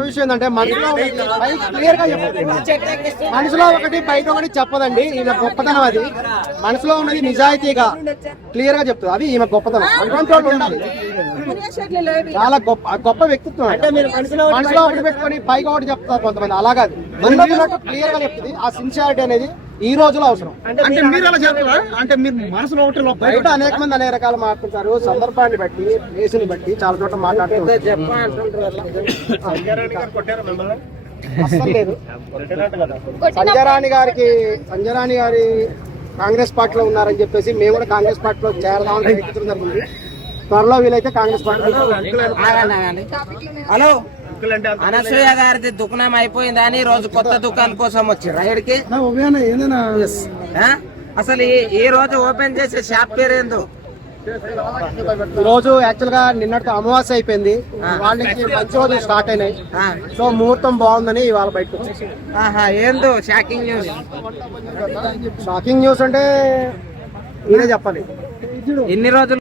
విషయం ఏంటంటే మనసులో ఒకటి బయట ఒకటి చెప్పదండి. ఈమె గొప్పతనం అది. మనసులో ఉన్నది నిజాయితీగా క్లియర్ గా చెప్తుంది. అది ఈమె గొప్పతనం. ఉండాలి. చాలా గొప్ప వ్యక్తిత్వం. మనసులో ఒకటి పెట్టుకొని పైగా ఒకటి చెప్తారు కొంతమంది. అలాగా క్లియర్ గా చెప్తుంది. ఆ సిన్సియారిటీ అనేది ఈ రోజులో అవసరం. అంటే మీరు మనసులో బయట అనేక మంది అనేక రకాలు మాట్లాడతారు. సందర్భాన్ని బట్టి, ప్లేసుని బట్టి చాలా చోట్ల మాట్లాడుతుంటారు. సంజయరాణి గారి కాంగ్రెస్ పార్టీలో ఉన్నారని చెప్పేసి మేము కూడా కాంగ్రెస్ పార్టీలో చేరదామని ప్రయత్నించడం జరిగింది. త్వరలో వీలైతే కాంగ్రెస్ పార్టీ. హలో, అనసూయ గారిది దుకాణం అయిపోయిందా అని రోజు కొత్త దుకాణం కోసం వచ్చారు రైడ్కి. అసలు ఈ రోజు ఓపెన్ చేసే షాప్ పేరు ఏందో? ఈ రోజు యాక్చువల్ గా నిన్నటితో అమావాస్య అయిపోయింది. వాళ్ళ నుంచి మంచి రోజులు స్టార్ట్ అయినాయి. సో ముహూర్తం బాగుందని ఇవాళ బయటకు వచ్చేసి. ఏందో షాకింగ్ న్యూస్. షాకింగ్ న్యూస్ అంటే మీరే చెప్పాలి. ఇన్ని రోజులు